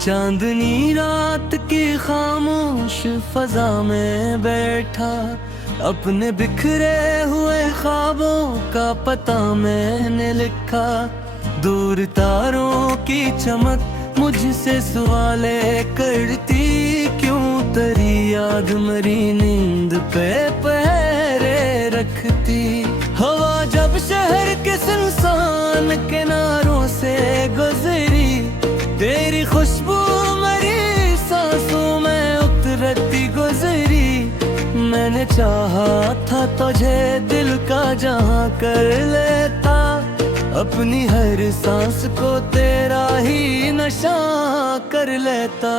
चांदनी रात की खामोश फजा में बैठा, अपने बिखरे हुए ख्वाबों का पता मैंने लिखा। दूर तारों की चमक मुझसे सवाले करती, क्यों तेरी याद मरी नींद पे पहरे रखती। हवा जब शहर के सुनसान किनारों से गुजरी, तेरी खुशबू मेरी सांसों में उतरती गुजरी। मैंने चाहा था तुझे दिल का जहां कर लेता, अपनी हर सांस को तेरा ही नशा कर लेता।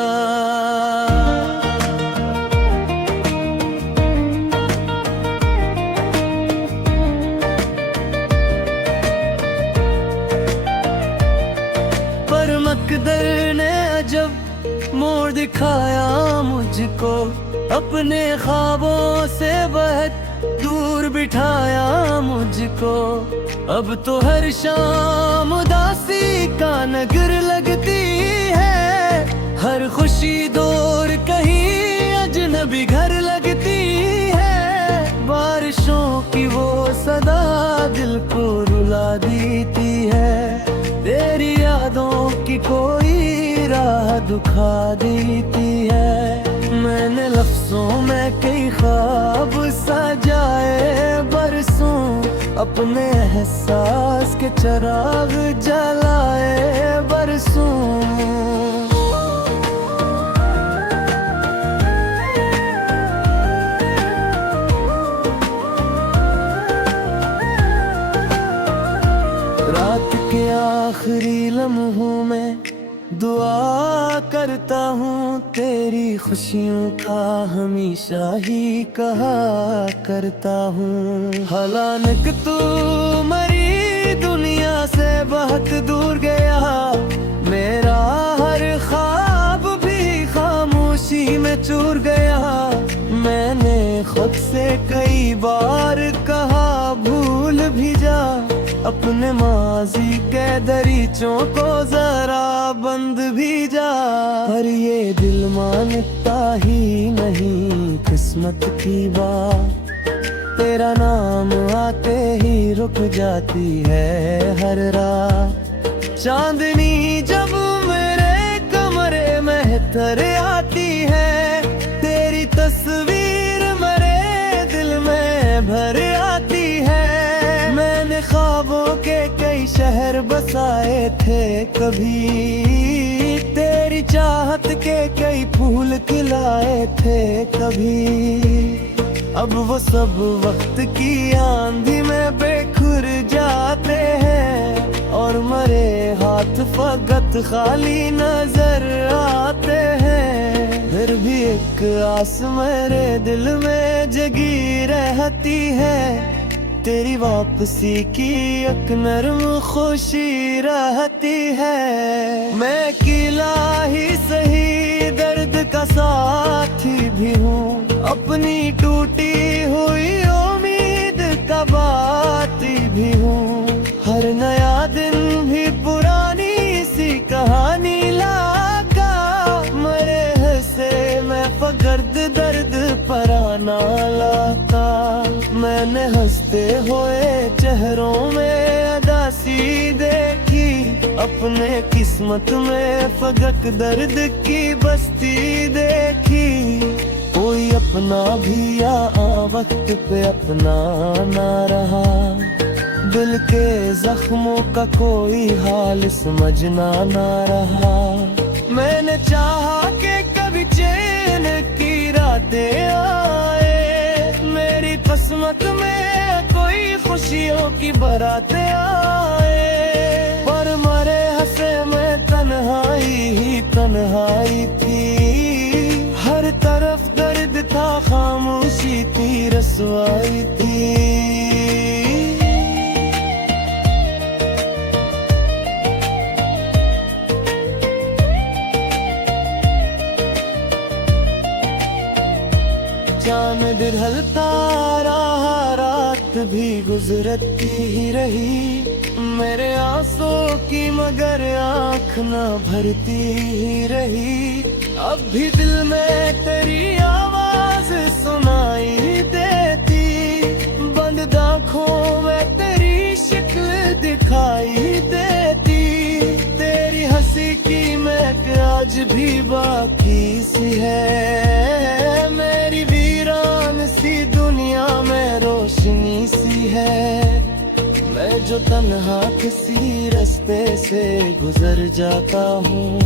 पर मकदर ने अजब मोड़ दिखाया मुझको, अपने ख्वाबों से बहुत दूर बिठाया मुझको। अब तो हर शाम उदासी का नगर लगती है, हर खुशी दूर कहीं अजनबी घर लगती है। बारिशों की वो सदा दिल को रुला देती है, तेरी यादों की कोई राह दुखा देती है। मैंने लफ्जों में कई ख्वाब सजाए बरसों, अपने एहसास के चिराग जलाए बरसों। रात के आखिरी लम्हों में दुआ करता हूँ, तेरी खुशियों का हमेशा ही कहा करता हूँ। हालांकि तू मरी दुनिया से बहुत दूर गया, मेरा हर ख्वाब भी खामोशी में चूर गया। मैंने खुद से कई बार कहा भूल भी जा, अपने माजी के दरीचों को जरा बंद भी जा। पर ये दिल मानता ही नहीं किस्मत की बात, तेरा नाम आते ही रुक जाती है हर रात। चांदनी जब मेरे कमरे में तर आती है, तेरी तस्वीर मेरे दिल में भर आती है। मैंने ख्वाबों के कई शहर बसाए थे कभी, तेरी चाहत के कई फूल खिलाए थे कभी। अब वो सब वक्त की आंधी में बेखुर जाते हैं, और मरे हाथ फकत खाली नजर आते हैं। फिर भी एक आस मेरे दिल में जगी रहती है, तेरी वापसी की एक नर्म खुशी रहती है। मैं अकेला ही सही दर्द का साथी भी हूँ, अपनी टूटी हुई उम्मीद का बाती भी हूँ। हर नया दिन भी पुरानी सी कहानी लाका, मरे हंसे मैं फगर्द दर्द पराना लाता। मैंने हंसते हुए चेहरों में अदासी देखी, अपने किस्मत में फगक दर्द की बस्ती देखी। कोई अपना भी या वक्त पे अपना ना रहा, दिल के जख्मों का कोई हाल समझना ना रहा। मैंने चाहा कि कभी चैन की रातें आए, मेरी किस्मत में कोई खुशियों की बारातें आए। पर मरे हंसे में तन्हाई ही तन्हाई थी, हर तरफ दर्द था खामोशी थी रसवाई थी। चांद ढलता रहा, रात भी गुजरती ही रही। मेरे आंसू की मगर आँख न भरती ही रही। अब भी दिल में तेरी आवाज सुनाई देती, बंद आँखों में तेरी शक्ल दिखाई देती। तेरी हंसी की महक आज भी बाकी सी है, मेरी वीरान सी दुनिया में रोशनी सी है। मैं जो तन्हा किसी रास्ते से गुजर जाता हूँ,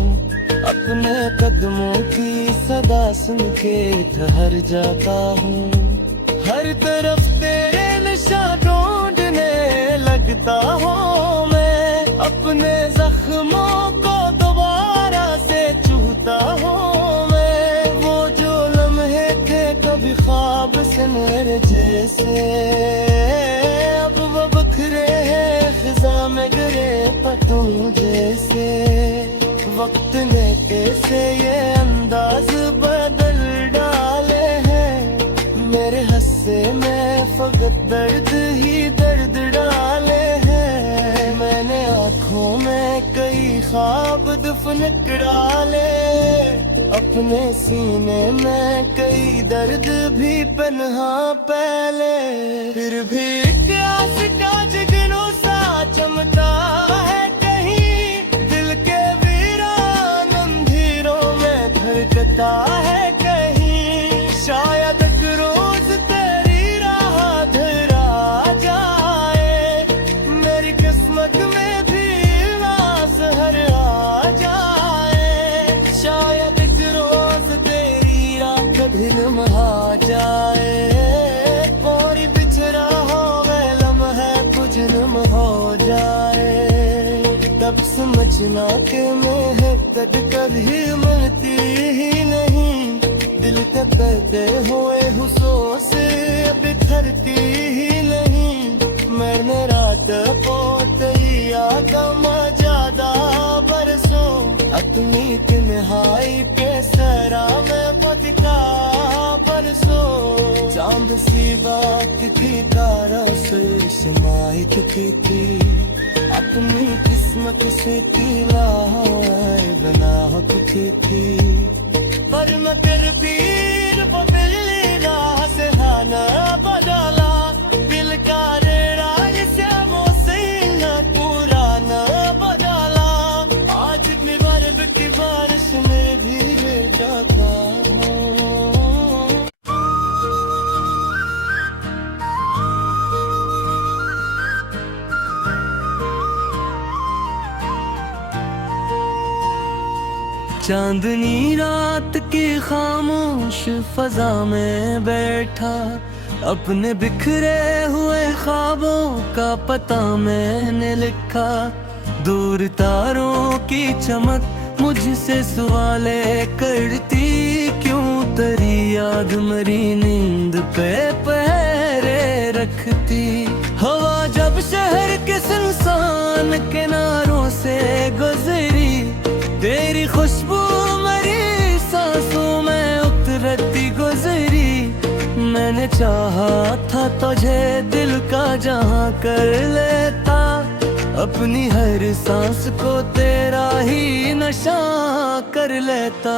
अपने कदमों की सदा सुन के ठहर जाता हूँ। हर तरफ तेरे नशा ढूंढने लगता हूँ मैं, अपने जख्मों को दोबारा से चूहता हूँ मैं। वो जो लम्हे थे कभी ख्वाब से मेरे जैसे, अब वो बिखरे हैं खिजा में गिरे पत्तों जैसे। वक्त ने कैसे ये अंदाज बदल डाले हैं, मेरे हस्से में फकत दर्द ही दर्द डाले हैं। मैंने आँखों में कई ख्वाब दफन डाले, अपने सीने में कई दर्द भी पन्हा पहले। फिर भी एक आस का जुगनू सा चमकता है कहीं, दिल के वीरान अंधेरों में धड़कता है कहीं। शायद एक रोज तेरी राह धरा जाए, मेरी किस्मत में भी लाश हर आ जाए। शायद एक रोज तेरी राह कभी लम्हा जाए, और बिछड़ा हो गए लम्हा कुछ नम हो जाए। तब समझना कि मेहनत कभी मिलती ही नहीं, दिल तक करते हुए हुस्सों से बिखरती ही नहीं। मैंने रात को तैया कमा ज्यादा बरसों, अपनी तन्हाई पे सरा में बदका बरसों। चांद सी बात की तारा से शमाइत की थी, अपनी किस्मत से तीला बना की थी। पर मैं तेरे पीर बदली राह से हाना बदला, दिल का रेड़ा इसे मोसे न पुराना बदला। आज भी बर्फ की बारिश में भीगे जाता हूँ। चांदनी रात की खामोश फजा में बैठा, अपने बिखरे हुए ख्वाबों का पता मैंने लिखा। दूर तारों की चमक मुझसे सवाले करती, क्यों तेरी याद मरी नींद पे पहरे रखती। हवा जब शहर के सुनसान किनारों से गुजरी, तेरी खुशबू मेरी सांसों में उतरती गुजरी। मैंने चाहा था तुझे दिल का जहां कर लेता, अपनी हर सांस को तेरा ही नशा कर लेता।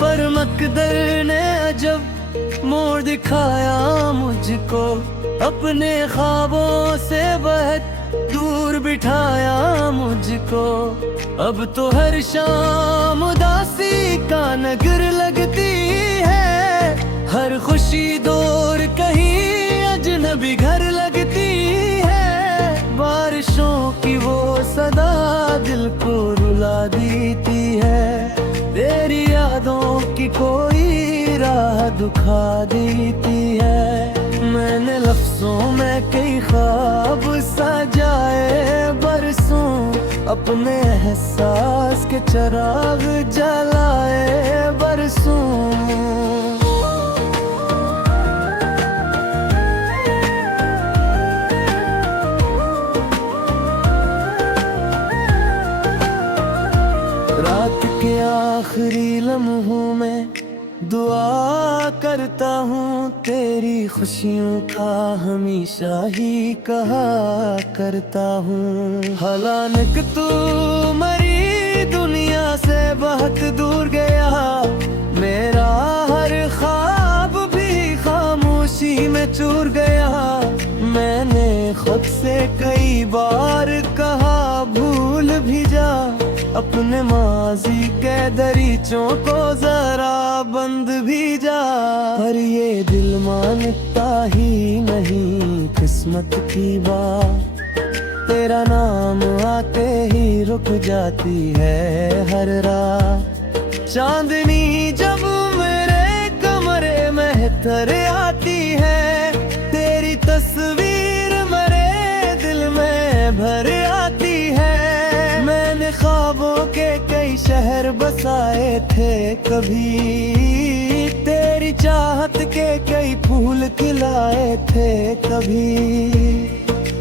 पर मकदर ने अजब मोड़ दिखाया मुझको, अपने ख्वाबों से बहुत दूर बिठाया मुझको। अब तो हर शाम उदासी का नगर लगती है, हर खुशी दूर कहीं अजनबी घर लगती है। बारिशों की वो सदा दिल को रुला देती है, तेरी यादों की कोई राह दुखा देती है। मैंने लफ्जों में कई ख्वाब सजाए बरसों, अपने एहसास के चिराग जलाए बरसों। लम्हों में दुआ करता हूँ, तेरी खुशियों का हमेशा ही कहा करता हूँ। हालांकि तू मरी दुनिया से बहुत दूर गया, मेरा हर ख्वाब भी खामोशी में चूर गया। मैंने खुद से कई बार कहा भूल भी जा, अपने माजी के दरीचों को जरा बंद भी जा। पर ये दिल मानता ही नहीं किस्मत की बात, तेरा नाम आते ही रुक जाती है हर रात। चांदनी जब मेरे कमरे में तर आती है, तेरी तस्वीर मेरे दिल में भर आती है। मैंने ख्वाबों के कई शहर बसाए थे कभी, तेरी चाहत के कई फूल खिलाए थे कभी।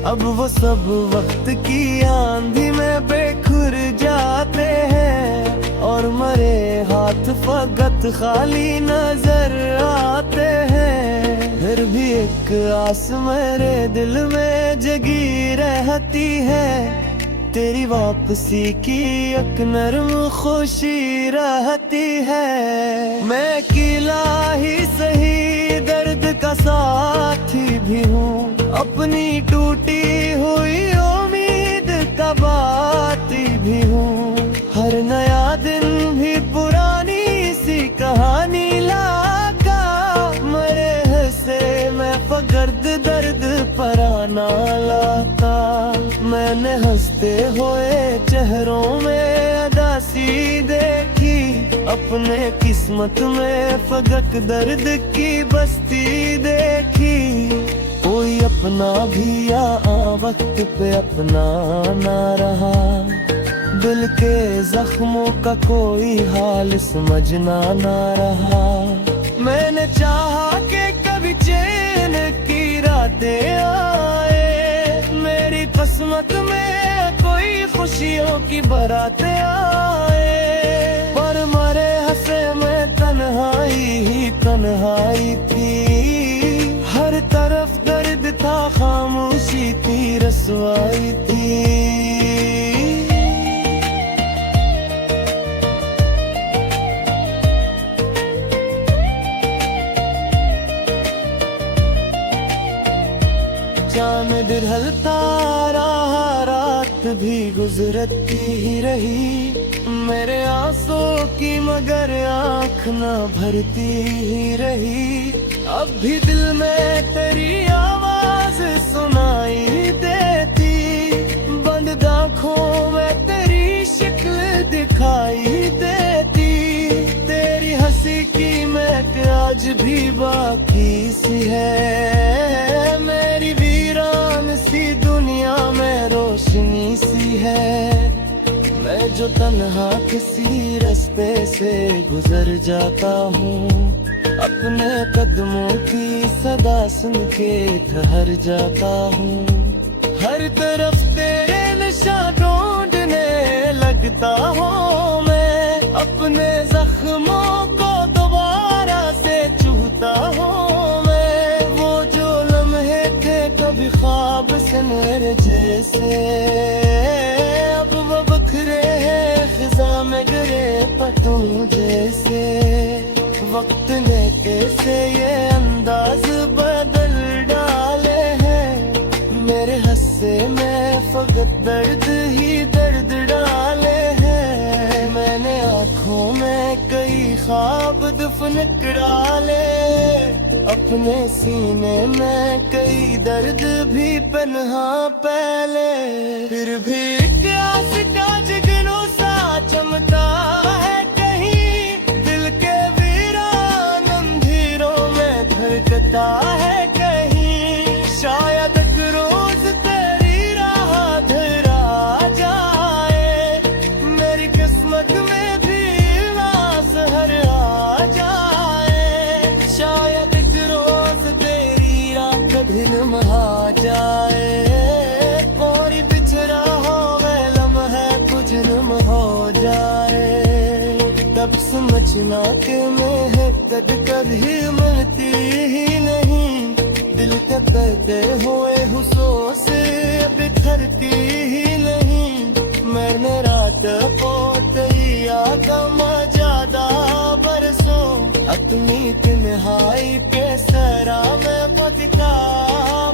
अब वो सब वक्त की आंधी में बेखुर जाते हैं, और मरे हाथ फकत खाली नजर आते हैं। फिर भी एक आस मेरे दिल में जगी रहती है, तेरी वापसी की एक नर्म खुशी रहती है। मैं अकेला ही सही दर्द का साथी भी हूँ, अपनी टूटी हुई उम्मीद का बाती भी हूँ। हर नया दिन भी पुरानी सी कहानी लाका, मरे हंसे मैं फगर्द दर्द पराना लाता। मैंने हंसते हुए चेहरों में अदासी देखी, अपने किस्मत में फगक दर्द की बस्ती देखी। कोई अपना भी या वक्त पे अपना ना रहा, दिल के जख्मों का कोई हाल समझना ना रहा। मैंने चाहा कि कभी चैन की रातें आए, मेरी किस्मत में कोई खुशियों की बारातें आए। पर मरे हंसे में तन्हाई ही तन्हाई थी, हर तरफ दर्द था खामोशी थी रसवाई थी। चांद ढलता रहा, रात भी गुजरती ही रही, मेरे आंसू की मगर आँख न भरती ही रही। अब भी दिल में तेरी आवाज सुनाई देती, बंद आँखों में तेरी शक्ल दिखाई देती। तेरी हंसी की महक आज भी बाकी सी है, मेरी वीरान सी दुनिया में रोशनी सी है। मैं जो तन्हा किसी रास्ते से गुजर जाता हूँ, अपने कदमों की सदा सुन के ठहर जाता हूँ। हर तरफ तेरे नशा ढूंढने लगता हूँ मैं, अपने जख्मों को दोबारा से चूहता हूँ मैं। वो जो लम्हे थे कभी ख्वाब से मेरे जैसे, अब वो बखरे हैं खिजा में गिरे पतंग जैसे। वक्त ने कैसे ये अंदाज बदल डाले हैं, मेरे हंसे में फकत दर्द ही दर्द डाले हैं। मैंने आँखों में कई ख्वाब दफन डाले, अपने सीने में कई दर्द भी पन्हा पहले। फिर भी आस का जुगनू सा चमकता है कहीं, दिल के वीरान अंधेरों में धड़कता है कहीं। शायद एक रोज तेरी राह धरा जाए, मेरी किस्मत में भी आस हर आ जाए। शायद एक रोज तेरी राह का दिन महा जाए, और बिछड़ा हो गए लम्हे कुछ जन्म हो जाए। सोचना कि मेहनत कभी मिलती ही नहीं, दिल के करते हुए हुसों से बिखरती ही नहीं। मैंने रात पोतिया कम ज्यादा बरसों, अपनी तन्हाई के सरा में बदका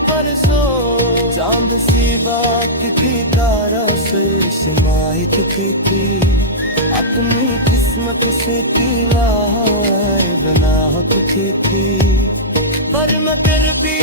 परसों। चांद सी बात की तारा से समाई चुकी थी, अपनी किस्मत से तीला बना चुकी थी। पर मैं फिर भी